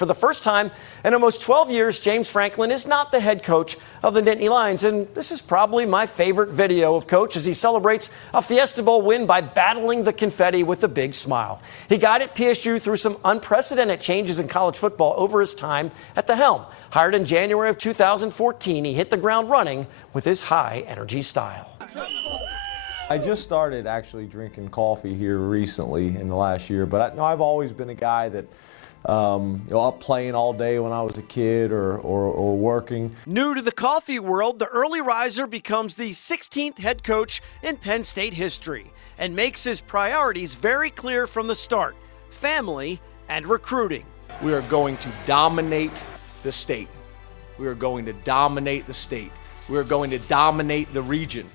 For the first time in almost 12 years, James Franklin is not the head coach of the Nittany Lions, and this is probably my favorite video of Coach as he celebrates a Fiesta Bowl win by battling the confetti with a big smile. He guided PSU through some unprecedented changes in college football over his time at the helm. Hired in January of 2014, he hit the ground running with his high-energy style. I just started actually drinking coffee here recently in the last year, but I've always been a guy that up playing all day when I was a kid or working. New to the coffee world, the early riser becomes the 16th head coach in Penn State history and makes his priorities very clear from the start: family and recruiting. We are going to dominate the state. We are going to dominate the state. We are going to dominate the region.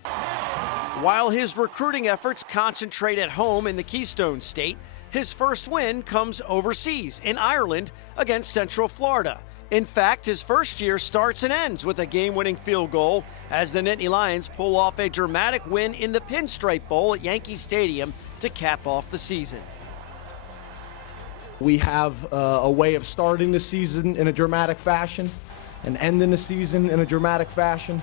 While his recruiting efforts concentrate at home in the Keystone State, his first win comes overseas in Ireland against Central Florida. In fact, his first year starts and ends with a game-winning field goal as the Nittany Lions pull off a dramatic win in the Pinstripe Bowl at Yankee Stadium to cap off the season. We have a way of starting the season in a dramatic fashion and ending the season in a dramatic fashion.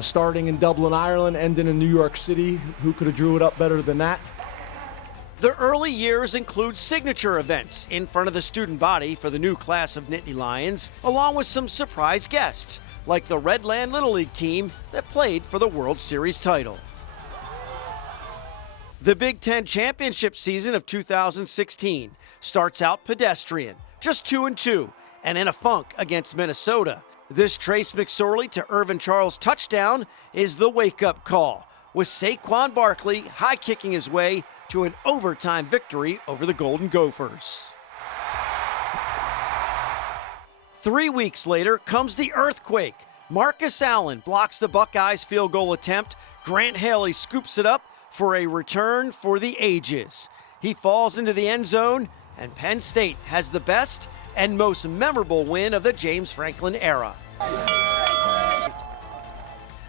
Starting in Dublin, Ireland, ending in New York City. Who could have drew it up better than that? The early years include signature events in front of the student body for the new class of Nittany Lions, along with some surprise guests, like the Redland Little League team that played for the World Series title. The Big Ten championship season of 2016 starts out pedestrian, just 2-2, and in a funk against Minnesota. This Trace McSorley to Irvin Charles touchdown is the wake-up call, with Saquon Barkley high-kicking his way to an overtime victory over the Golden Gophers. 3 weeks later comes the earthquake. Marcus Allen blocks the Buckeyes' field goal attempt. Grant Haley scoops it up for a return for the ages. He falls into the end zone, and Penn State has the best and most memorable win of the James Franklin era.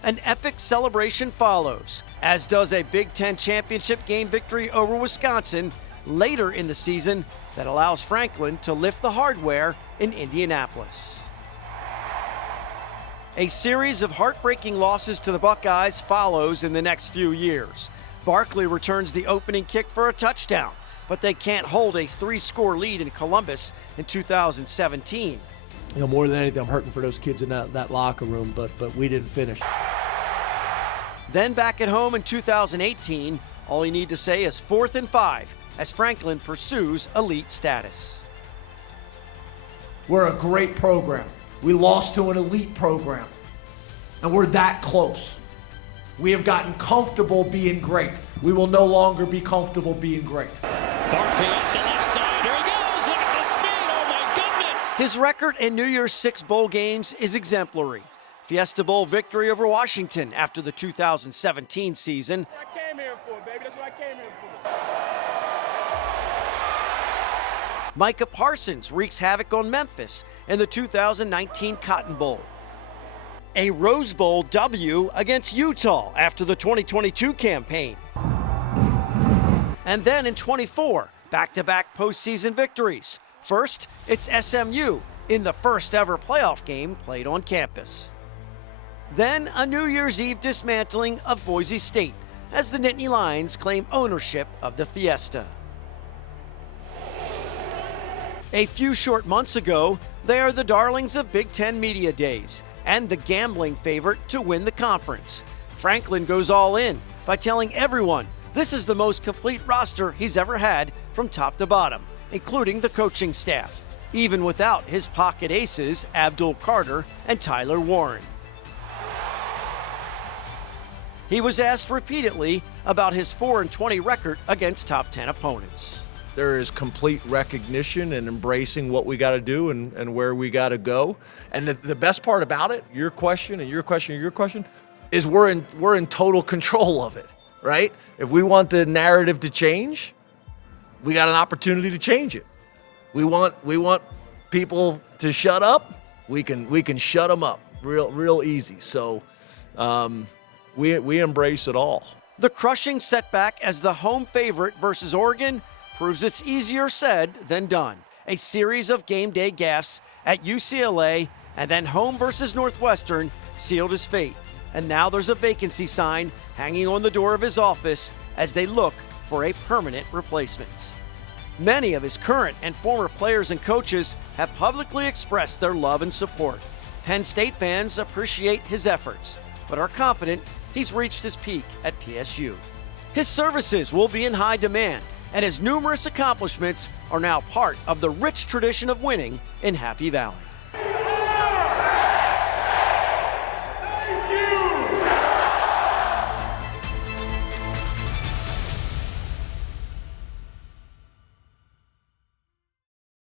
An epic celebration follows, as does a Big Ten championship game victory over Wisconsin later in the season that allows Franklin to lift the hardware in Indianapolis. A series of heartbreaking losses to the Buckeyes follows in the next few years. Barkley returns the opening kick for a touchdown, but they can't hold a 3-score lead in Columbus in 2017. More than anything, I'm hurting for those kids in that locker room, but we didn't finish. Then back at home in 2018, all you need to say is 4th and 5 as Franklin pursues elite status. We're a great program. We lost to an elite program, and we're that close. We have gotten comfortable being great. We will no longer be comfortable being great. Barkley off the left side. Here he goes. Look at the speed. Oh, my goodness. His record in New Year's Six bowl games is exemplary. Fiesta Bowl victory over Washington after the 2017 season. That's what I came here for, baby. That's what I came here for. Micah Parsons wreaks havoc on Memphis in the 2019 Cotton Bowl. A Rose Bowl W against Utah after the 2022 campaign. And then in 24, back-to-back postseason victories. First, it's SMU in the first ever playoff game played on campus. Then a New Year's Eve dismantling of Boise State as the Nittany Lions claim ownership of the Fiesta. A few short months ago, they are the darlings of Big Ten Media Days and the gambling favorite to win the conference. Franklin goes all in by telling everyone this is the most complete roster he's ever had from top to bottom, including the coaching staff, even without his pocket aces, Abdul Carter and Tyler Warren. He was asked repeatedly about his 4-20 record against top 10 opponents. There is complete recognition and embracing what we got to do and where we got to go. And the best part about it, your question, is we're in total control of it, right? If we want the narrative to change, we got an opportunity to change it. We want people to shut up. We can shut them up real easy. So we embrace it all. The crushing setback as the home favorite versus Oregon proves it's easier said than done. a series of game day gaffes at UCLA, and then home versus Northwestern sealed his fate. And now there's a vacancy sign hanging on the door of his office as they look for a permanent replacement. Many of his current and former players and coaches have publicly expressed their love and support. Penn State fans appreciate his efforts, but are confident he's reached his peak at PSU. His services will be in high demand, and his numerous accomplishments are now part of the rich tradition of winning in Happy Valley.